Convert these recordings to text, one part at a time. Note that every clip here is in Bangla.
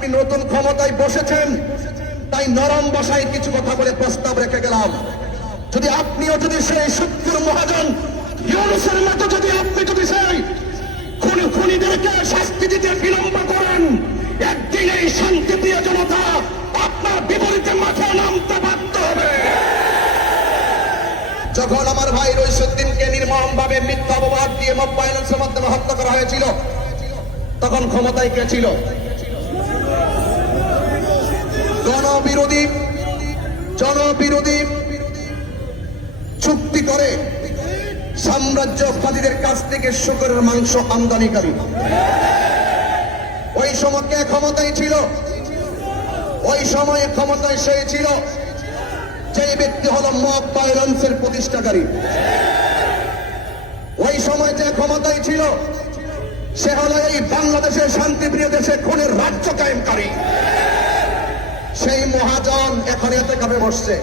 আপনি নতুন ক্ষমতায় বসেছেন, তাই নরম ভাষায় কিছু কথা বলে প্রস্তাব রেখে গেলাম। যদি আপনিও যদি সেই শত্রুর মহাজন ইউনূসের মতো আপনি যদি সেই খুনিদেরকে শাস্তি দিতে বিলম্ব করেন, একদিন এই শান্তিপ্রিয় জনতা আপনার বিপরীতে মাঠে নামতে বাধ্য হবে। যখন আমার ভাই রইসুদ্দিনকে নির্মমভাবে মিথ্যা অপবাদ দিয়ে মব ভায়োলেন্সের মাধ্যমে হত্যা করা হয়েছিল, তখন ক্ষমতায় কে ছিল? জনবিরোধী চুক্তি করে সাম্রাজ্যবাদীদের কাছ থেকে শূকরের মাংস আমদানিকারী। ওই সময় কে ক্ষমতায় ছিল? ওই সময়ে ক্ষমতায় সে ছিল যে ব্যক্তি হলো মব ভায়োলেন্সের প্রতিষ্ঠাকারী। ওই সময় যে ক্ষমতায় ছিল সে হলো এই বাংলাদেশের শান্তিপ্রিয় দেশে খুনের রাজ্য কায়েমকারী। সেই মহাজন এখন এতেকাফে বসছে।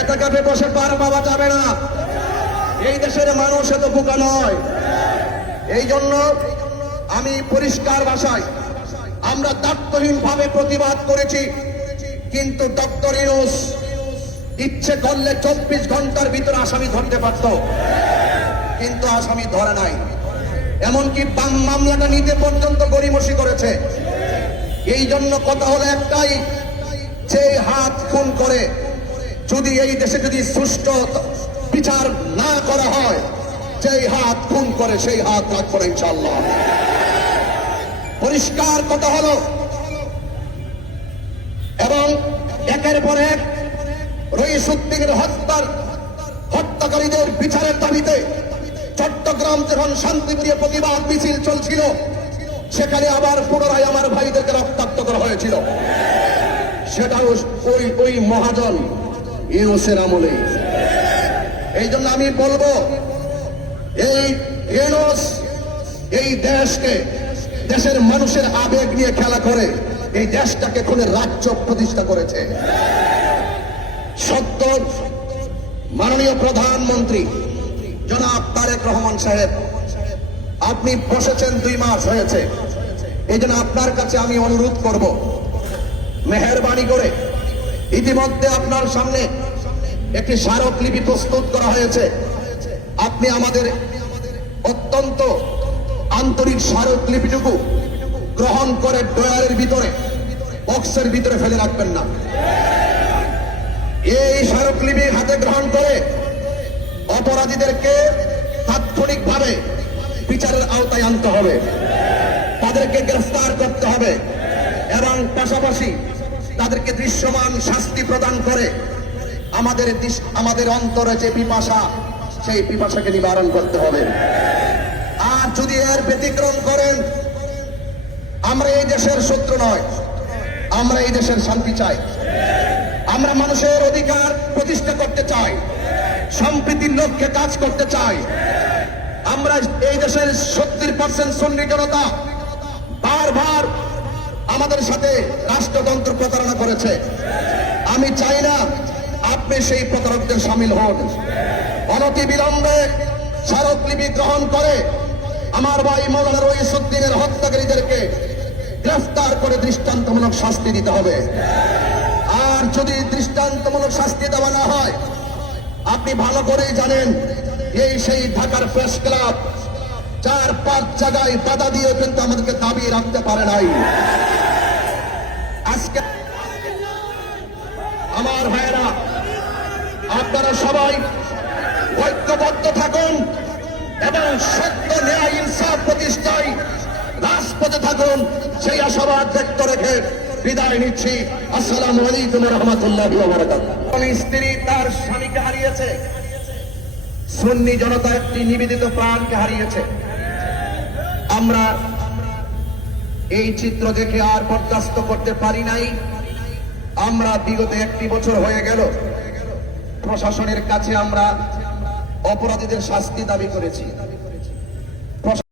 এতেকাফে বসে পার পাওয়া যাবে না। এই দেশের মানুষ এত বোকা নয়। এই জন্য আমি পরিষ্কার ভাষায়, আমরা দায়িত্বহীন ভাবে প্রতিবাদ করেছি, কিন্তু ডক্টর ইউনূস ইচ্ছে করলে 24 ঘন্টার ভিতরে আসামি ধরতে পারত, কিন্তু আসামি ধরে নাই। এমনকি মামলাটা নিতে পর্যন্ত গড়িমসি করেছে। এই জন্য কথা হলো একটাই, যে হাত খুন করে যদি এই দেশে যদি সুষ্ঠু বিচার না করা হয়, যে হাত খুন করে সেই হাত রাখবো না ইনশাআল্লাহ। পরিষ্কার কথা হলো। এবং একের পর এক রইসুদ্দিনের হত্যাকারীদের বিচারের দাবিতে চট্টগ্রাম যখন শান্তিপ্রিয় প্রতিবাদ মিছিল চলছিল, সেখানে আবার পুনরায় আমার ভাইদেরকে রক্তাক্ত করা হয়েছিল। সেটাও ওই মহাজন ইউনূসের আমলে। এই জন্য আমি বলবো, এই ইউনূস এই দেশকে, দেশের মানুষের আবেগ নিয়ে খেলা করে এই দেশটাকে খুনের রাজ্য প্রতিষ্ঠা করেছে। সত্য মাননীয় প্রধানমন্ত্রী জনাব তারেক রহমান সাহেব, আপনি বসেছেন 2 মাস হয়েছে। এই জন্য আপনার কাছে আমি অনুরোধ করব, মেহেরবানি করে ইতিমধ্যে আপনার সামনে একটি স্মারকলিপি প্রস্তুত করা হয়েছে। আপনি আমাদের অত্যন্ত আন্তরিক স্মারকলিপিটুকু গ্রহণ করে ড্রয়ারের ভিতরে, বক্সের ভিতরে ফেলে রাখবেন না। এই স্মারকলিপি হাতে গ্রহণ করে অপরাধীদেরকে তাৎক্ষণিকভাবে বিচারের আওতায় আনতে হবে, তাদেরকে গ্রেফতার করতে হবে এবং পাশাপাশি তাদেরকে দৃশ্যমান শাস্তি প্রদান করে আমাদের অন্তরে যে পিপাসা, সেই পিপাসাকে নিবারণ করতে হবে। আর যদি এর ব্যতিক্রম করেন, আমরা এই দেশের শত্রু নয়, আমরা এই দেশের শান্তি চাই, আমরা মানুষের অধিকার প্রতিষ্ঠা করতে চাই, সম্প্রীতির লক্ষ্যে কাজ করতে চাই। আমরা এই দেশের 70% সুন্নি জনতা বারবার আমাদের সাথে রাষ্ট্রযন্ত্র প্রতারণা করেছে। আমি চাই না আপনি সেই প্রতারকদের সামিল হন। অনতি বিলম্বে স্মারকলিপি গ্রহণ করে আমার ভাই মাওলানা রইসুদ্দিনের হত্যাকারীদেরকে গ্রেফতার করে দৃষ্টান্তমূলক শাস্তি দিতে হবে। আর যদি দৃষ্টান্তমূলক শাস্তি দেওয়া না হয়, আপনি ভালো করেই জানেন, এই সেই ঢাকার প্রেস ক্লাব 4-5 জায়গায় বাধা দিয়ে কিন্তু আমাদেরকে দাবি রাখতে পারে নাই। আজকে আমার ভাইয়েরা, আপনারা সবাই ঐক্যবদ্ধ থাকুন এবং সত্য ন্যায় ইনসাফ প্রতিষ্ঠায় রাজপথে থাকুন, সেই আশাবাদ ব্যক্ত রেখে বিদায় নিচ্ছি। আসসালামু আলাইকুম ওয়া রাহমাতুল্লাহি ওয়া বারাকাতুহু। স্ত্রী তার স্বামীকে হারিয়েছে, সুন্নি জনতা একটি নিবেদিত প্রাণকে হারিয়েছে। আমরা এই চিত্র দেখে আর বরদাস্ত করতে পারি নাই। আমরা বিগত 1 বছর হয়ে গেল প্রশাসনের কাছে আমরা অপরাধীদের শাস্তি দাবি করেছি।